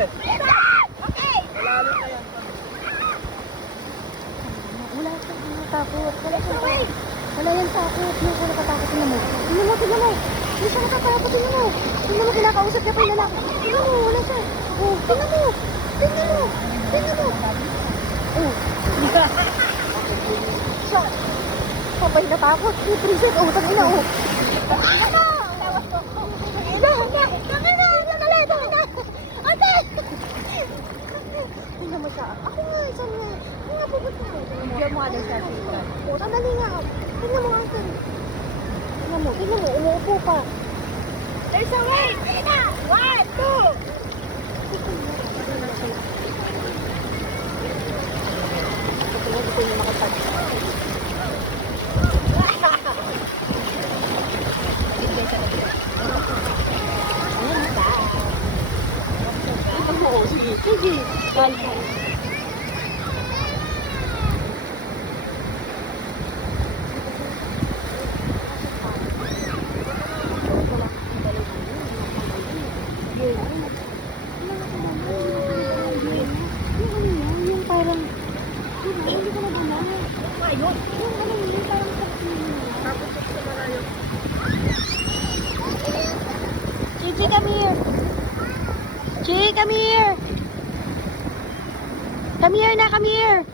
Okay. Malalim na yan. Wala siyang takot. Wala siyang takot. Wala yan takot. Hindi siya nakatakot. Tingnan mo. Tingnan mo, tingnan mo. Hindi siya nakatakot. Tingnan mo. Tingnan mo, kinakausap niya pa yung lalaki. Tingnan mo, wala siya. Oh, tingnan mo. Tingnan mo. Tingnan mo. Oh. Siya. Sabay natakot. Si Princess. Oh, tangina. Oh. Ano? Tingnan mo siya. Ako nga, saan nga? Ako nga pupunta ko. Bigyan mo nga din siya. O, sandali nga. Tingnan mo nga saan. Tingnan mo. Umuupo pa. There's a way. Sige na. 1, 2. Hindi ko yung makapag. Oo, sige. Sige. Yung parang hindi ko na dinan. Ayun. Yung ano yung parang Tapos sa malayo. Gigi, come here. Gigi, come here. Come here na, come here.